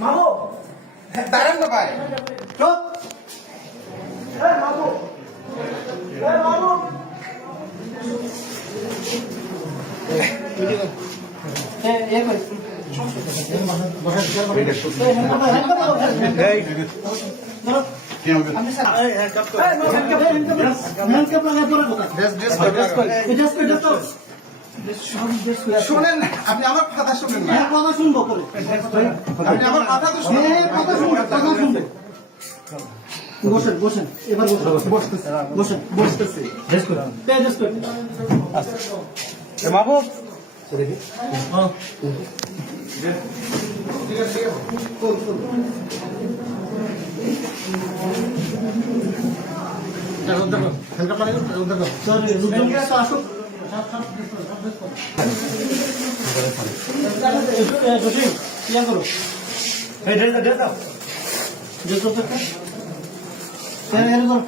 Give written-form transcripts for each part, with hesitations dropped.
মামু দাঁড়ান না ভাই চুপ মামু মামু শুনেন না আপনি আমার কথা শুনেন না কথা শুনবো করে আপনি আমার কথা তো শুনেন কথা শুনবেন বসেন বসেন এবার বসেন বসতেছি মাহবুব আসুক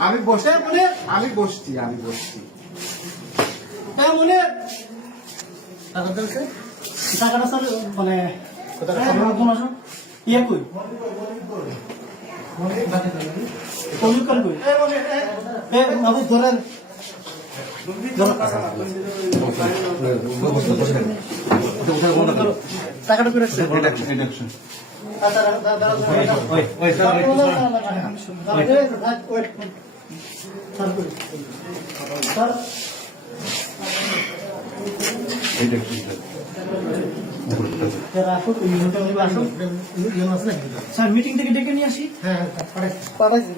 আমি বসে মনে আমি বসছি মনে টাকাটা স্যার মানে ইয়ে কই ধরেন টাকাটা করে স্যার মিটিং থেকে ডেকে নিয়ে আসি। হ্যাঁ পাঠাইছি